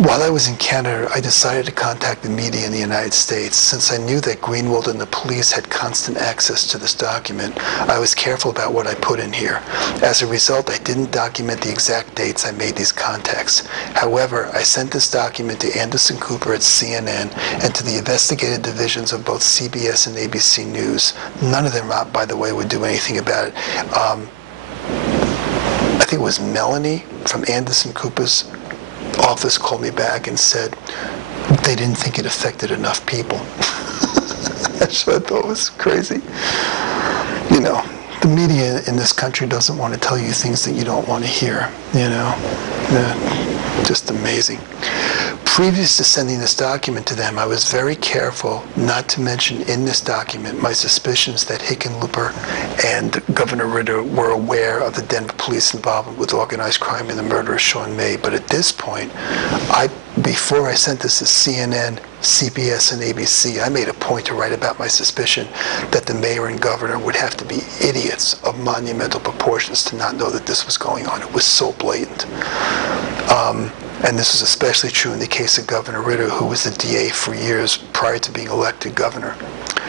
While I was in Canada, I decided to contact the media in the United States. Since I knew that Greenwald and the police had constant access to this document, I was careful about what I put in here. As a result, I didn't document the exact dates I made these contacts. However, I sent this document to Anderson Cooper at CNN and to the investigative divisions of both CBS and ABC News. None of them, by the way, would do anything about it. I think it was Melanie from Anderson Cooper's office called me back and said they didn't think it affected enough people. That's what I thought was crazy. You know, the media in this country doesn't want to tell you things that you don't want to hear, you know. Just amazing. Previous to sending this document to them, I was very careful not to mention in this document my suspicions that Hickenlooper and Governor Ritter were aware of the Denver police involvement with organized crime and the murder of Sean May. But at this point, before I sent this to CNN, CBS, and ABC, I made a point to write about my suspicion that the mayor and governor would have to be idiots of monumental proportions to not know that this was going on. It was so blatant. And this was especially true in the case of Governor Ritter, who was the DA for years prior to being elected governor.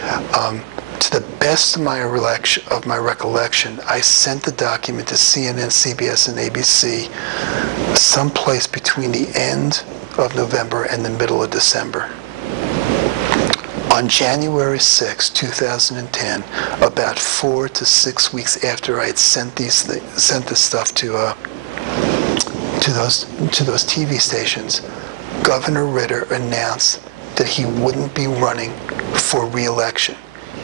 To the best of my recollection, I sent the document to CNN, CBS, and ABC someplace between the end of November and the middle of December. On January 6, 2010, about 4 to 6 weeks after I had sent this stuff to those TV stations, Governor Ritter announced that he wouldn't be running for re-election.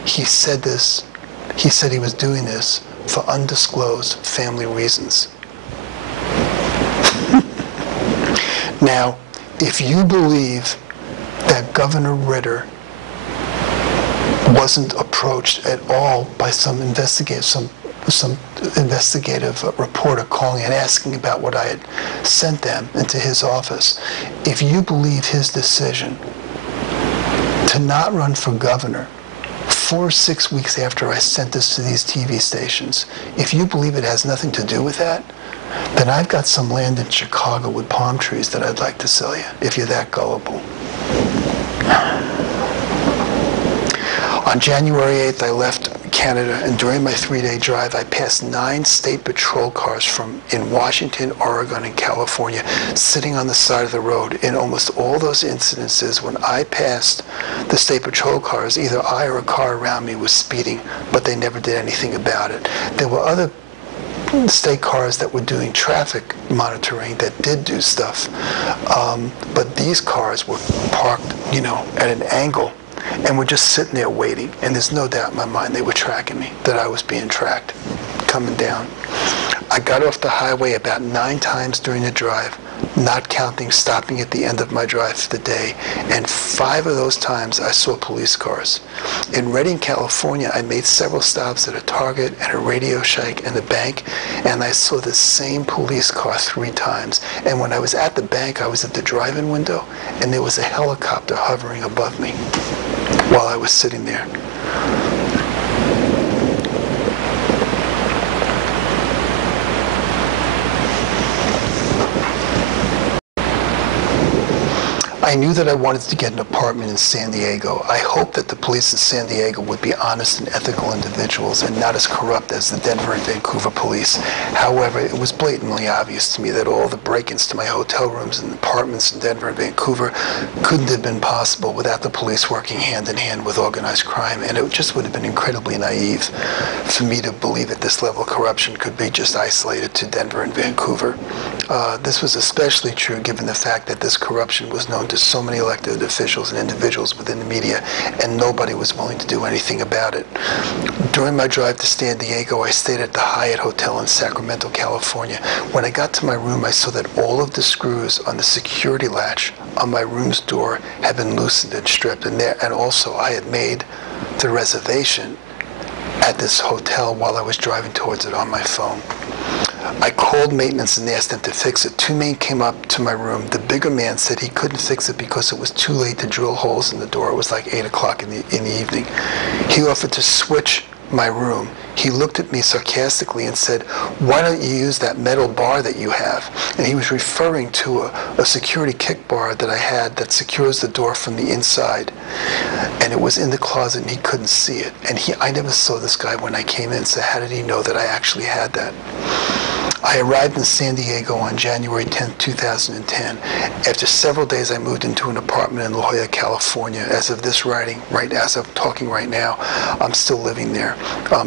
He said he was doing this for undisclosed family reasons. Now, if you believe that Governor Ritter wasn't approached at all by some investigative reporter calling and asking about what I had sent them into his office, if you believe his decision to not run for governor 4 or 6 weeks after I sent this to these TV stations, if you believe it has nothing to do with that, then I've got some land in Chicago with palm trees that I'd like to sell you, if you're that gullible. On January 8th, I left Canada, and during my 3-day drive, I passed 9 state patrol cars in Washington, Oregon, and California, sitting on the side of the road. In almost all those incidences, when I passed the state patrol cars, either I or a car around me was speeding, but they never did anything about it. There were other state cars that were doing traffic monitoring that did do stuff, but these cars were parked, you know, at an angle, and were just sitting there waiting. And there's no doubt in my mind they were tracking me, that I was being tracked, coming down. I got off the highway about 9 times during the drive, not counting stopping at the end of my drive for the day, and 5 of those times I saw police cars. In Redding, California, I made several stops at a Target and a Radio Shack and a bank, and I saw the same police car 3 times. And when I was at the bank, I was at the drive-in window, and there was a helicopter hovering above me while I was sitting there. I knew that I wanted to get an apartment in San Diego. I hoped that the police in San Diego would be honest and ethical individuals and not as corrupt as the Denver and Vancouver police. However, it was blatantly obvious to me that all the break-ins to my hotel rooms and apartments in Denver and Vancouver couldn't have been possible without the police working hand-in-hand with organized crime, and it just would have been incredibly naive for me to believe that this level of corruption could be just isolated to Denver and Vancouver. This was especially true given the fact that this corruption was known to so many elected officials and individuals within the media, and nobody was willing to do anything about it. During my drive to San Diego, I stayed at the Hyatt Hotel in Sacramento, California. When I got to my room, I saw that all of the screws on the security latch on my room's door had been loosened and stripped, and also I had made the reservation at this hotel while I was driving towards it on my phone. I called maintenance and asked them to fix it. 2 men came up to my room. The bigger man said he couldn't fix it because it was too late to drill holes in the door. It was like 8 o'clock in the evening. He offered to switch my room. He looked at me sarcastically and said, "Why don't you use that metal bar that you have?" And he was referring to a security kick bar that I had that secures the door from the inside. And it was in the closet and he couldn't see it. And I never saw this guy when I came in, so how did he know that I actually had that? I arrived in San Diego on January 10th, 2010. After several days, I moved into an apartment in La Jolla, California. As of this writing, as I'm talking right now, I'm still living there.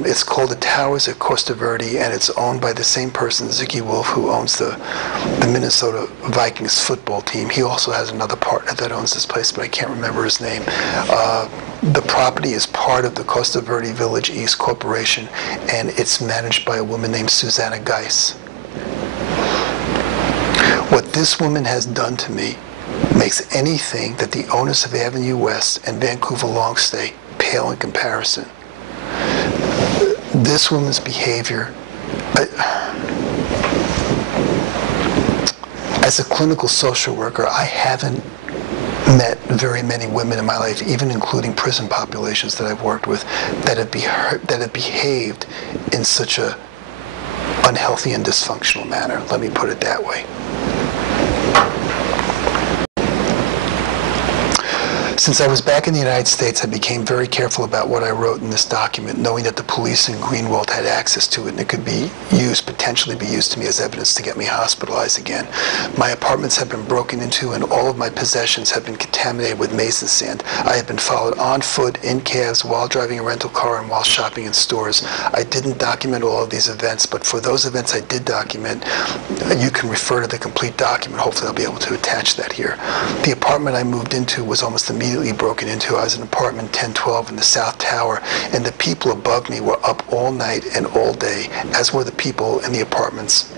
It's called the Towers at Costa Verde, and it's owned by the same person, Ziggy Wolf, who owns the Minnesota Vikings football team. He also has another partner that owns this place, but I can't remember his name. The property is part of the Costa Verde Village East Corporation, and it's managed by a woman named Susanna Geis. What this woman has done to me makes anything that the owners of Avenue West and Vancouver Longstay pale in comparison. This woman's behavior, as a clinical social worker, I haven't met very many women in my life, even including prison populations that I've worked with, that have behaved in such a unhealthy and dysfunctional manner. Let me put it that way. Since I was back in the United States, I became very careful about what I wrote in this document, knowing that the police in Greenwald had access to it and it could potentially be used to me as evidence to get me hospitalized again. My apartments have been broken into and all of my possessions have been contaminated with mason sand. I have been followed on foot, in cabs, while driving a rental car, and while shopping in stores. I didn't document all of these events, but for those events I did document, you can refer to the complete document. Hopefully I'll be able to attach that here. The apartment I moved into was almost immediately broken into. I was in apartment 1012 in the South Tower, and the people above me were up all night and all day, as were the people in the apartments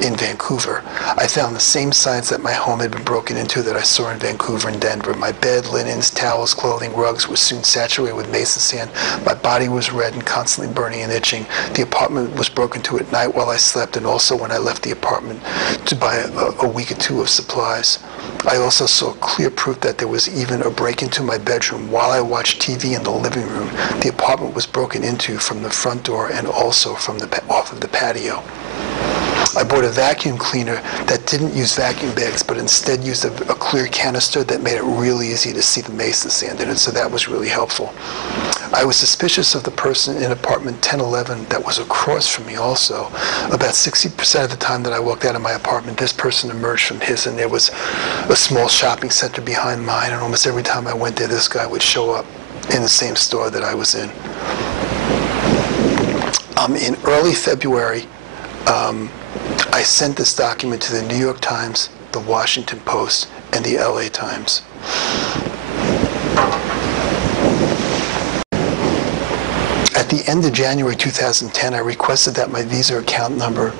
in Vancouver. I found the same signs that my home had been broken into that I saw in Vancouver and Denver. My bed, linens, towels, clothing, rugs were soon saturated with mason sand. My body was red and constantly burning and itching. The apartment was broken into at night while I slept, and also when I left the apartment to buy a week or two of supplies. I also saw clear proof that there was even a break into my bedroom while I watched TV in the living room. The apartment was broken into from the front door and also from off of the patio. I bought a vacuum cleaner that didn't use vacuum bags, but instead used a clear canister that made it really easy to see the mason sand in it, so that was really helpful. I was suspicious of the person in apartment 1011 that was across from me also. About 60% of the time that I walked out of my apartment, this person emerged from his, and there was a small shopping center behind mine, and almost every time I went there, this guy would show up in the same store that I was in. In early February, I sent this document to the New York Times, the Washington Post, and the LA Times. At the end of January 2010, I requested that my Visa account number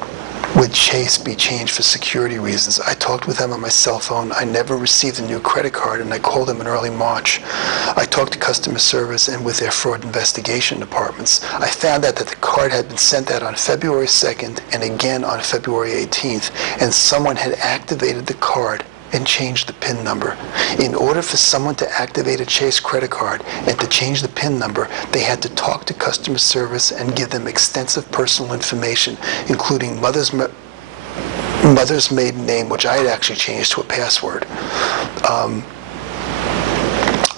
with Chase be changed for security reasons. I talked with them on my cell phone. I never received a new credit card, and I called them in early March. I talked to customer service and with their fraud investigation departments. I found out that the card had been sent out on February 2nd and again on February 18th, and someone had activated the card and change the PIN number. In order for someone to activate a Chase credit card and to change the PIN number, they had to talk to customer service and give them extensive personal information, including mother's maiden name, which I had actually changed to a password.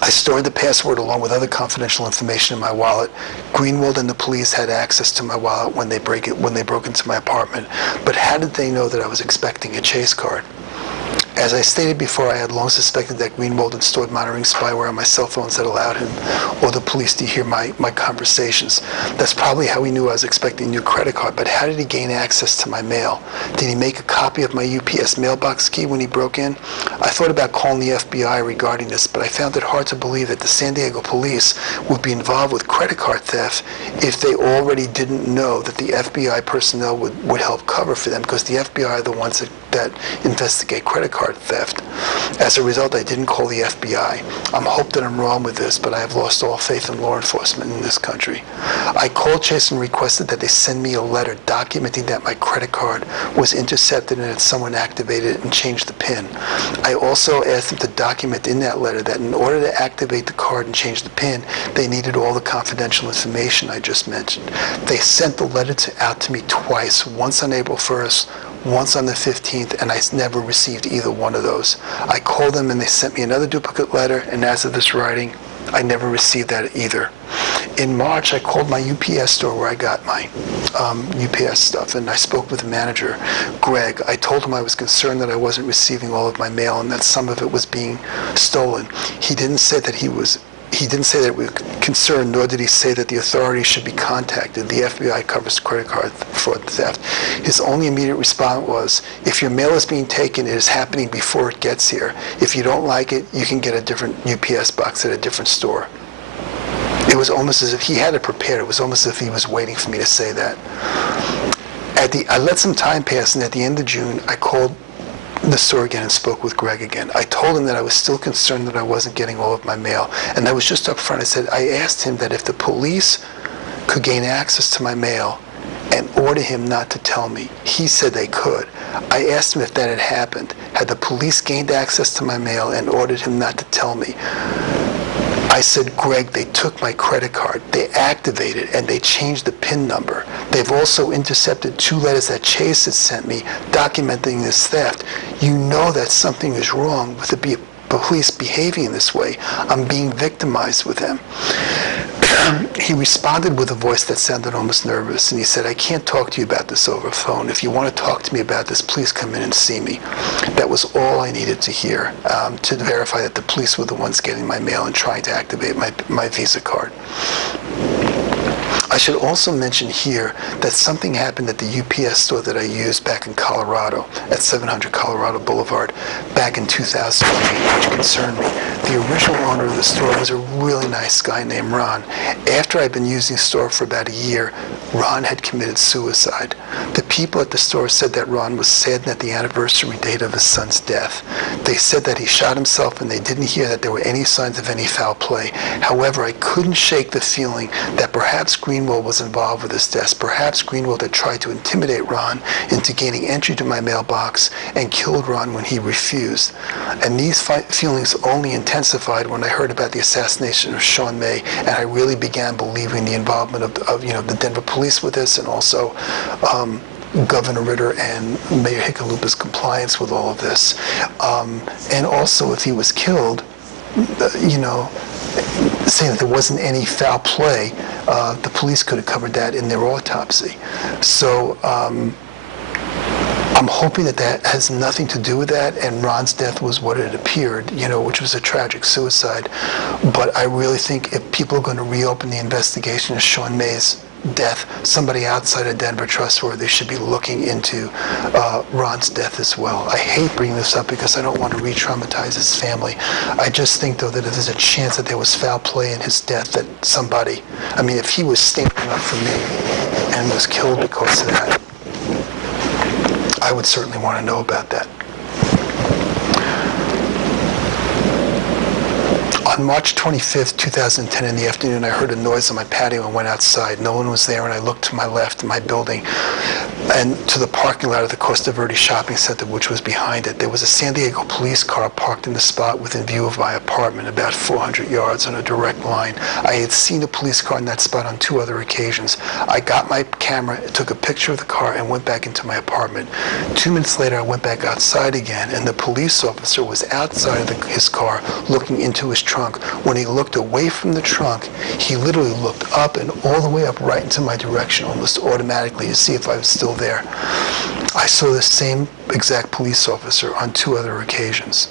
I stored the password along with other confidential information in my wallet. Greenwald and the police had access to my wallet when they broke into my apartment. But how did they know that I was expecting a Chase card? As I stated before, I had long suspected that Greenwald had stored monitoring spyware on my cell phones that allowed him or the police to hear my conversations. That's probably how he knew I was expecting a new credit card, but how did he gain access to my mail? Did he make a copy of my UPS mailbox key when he broke in? I thought about calling the FBI regarding this, but I found it hard to believe that the San Diego police would be involved with credit card theft if they already didn't know that the FBI personnel would help cover for them, because the FBI are the ones that investigate credit card card theft. As a result, I didn't call the FBI. I'm hoping that I'm wrong with this, but I have lost all faith in law enforcement in this country. I called Chase and requested that they send me a letter documenting that my credit card was intercepted and that someone activated it and changed the PIN. I also asked them to document in that letter that in order to activate the card and change the PIN, they needed all the confidential information I just mentioned. They sent the letter out to me twice, once on April 1st, once on the 15th, and I never received either one of those. I called them and they sent me another duplicate letter, and as of this writing, I never received that either. In March, I called my UPS store where I got my UPS stuff, and I spoke with the manager, Greg. I told him I was concerned that I wasn't receiving all of my mail and that some of it was being stolen. He didn't say that we were concerned, nor did he say that the authorities should be contacted. The FBI covers credit card fraud theft. His only immediate response was, if your mail is being taken, it is happening before it gets here. If you don't like it, you can get a different UPS box at a different store. It was almost as if he had it prepared. It was almost as if he was waiting for me to say that. I let some time pass, and at the end of June, I called the store again and spoke with Greg again. I told him that I was still concerned that I wasn't getting all of my mail, and I was just up front. I asked him that if the police could gain access to my mail and order him not to tell me. He said they could. I asked him if that had happened. Had the police gained access to my mail and ordered him not to tell me? I said, Greg, they took my credit card, they activated, and they changed the PIN number. They've also intercepted 2 letters that Chase had sent me documenting this theft. You know that something is wrong with the police behaving in this way. I'm being victimized with them. He responded with a voice that sounded almost nervous, and he said, I can't talk to you about this over the phone. If you want to talk to me about this, please come in and see me. That was all I needed to hear to verify that the police were the ones getting my mail and trying to activate my Visa card. I should also mention here that something happened at the UPS store that I used back in Colorado, at 700 Colorado Boulevard, back in 2008, which concerned me. The original owner of the store was a really nice guy named Ron. After I'd been using the store for about a year, Ron had committed suicide. The people at the store said that Ron was saddened at the anniversary date of his son's death. They said that he shot himself, and they didn't hear that there were any signs of any foul play. However, I couldn't shake the feeling that perhaps Greenwald was involved with his death. Perhaps Greenwald had tried to intimidate Ron into gaining entry to my mailbox and killed Ron when he refused. And these feelings only intensified when I heard about the assassination of Sean May, and I really began believing the involvement of the Denver police with this, and also Governor Ritter and Mayor Hickenlooper's compliance with all of this. And also, if he was killed, saying that there wasn't any foul play, the police could have covered that in their autopsy. So I'm hoping that that has nothing to do with that, and Ron's death was what it appeared, which was a tragic suicide. But I really think if people are going to reopen the investigation of Sean May's death, somebody outside of Denver trustworthy should be looking into Ron's death as well. I hate bringing this up because I don't want to re-traumatize his family. I just think, though, that if there's a chance that there was foul play in his death, that somebody, if he was standing up for me and was killed because of that, I would certainly want to know about that. On March 25th, 2010, in the afternoon, I heard a noise on my patio and went outside. No one was there, and I looked to my left in my building and to the parking lot of the Costa Verde Shopping Center, which was behind it. There was a San Diego police car parked in the spot within view of my apartment, about 400 yards on a direct line. I had seen a police car in that spot on 2 other occasions. I got my camera, took a picture of the car, and went back into my apartment. 2 minutes later, I went back outside again, and the police officer was outside of his car looking into his trunk. When he looked away from the trunk, he literally looked up and all the way up right into my direction, almost automatically, to see if I was still there. I saw the same exact police officer on 2 other occasions.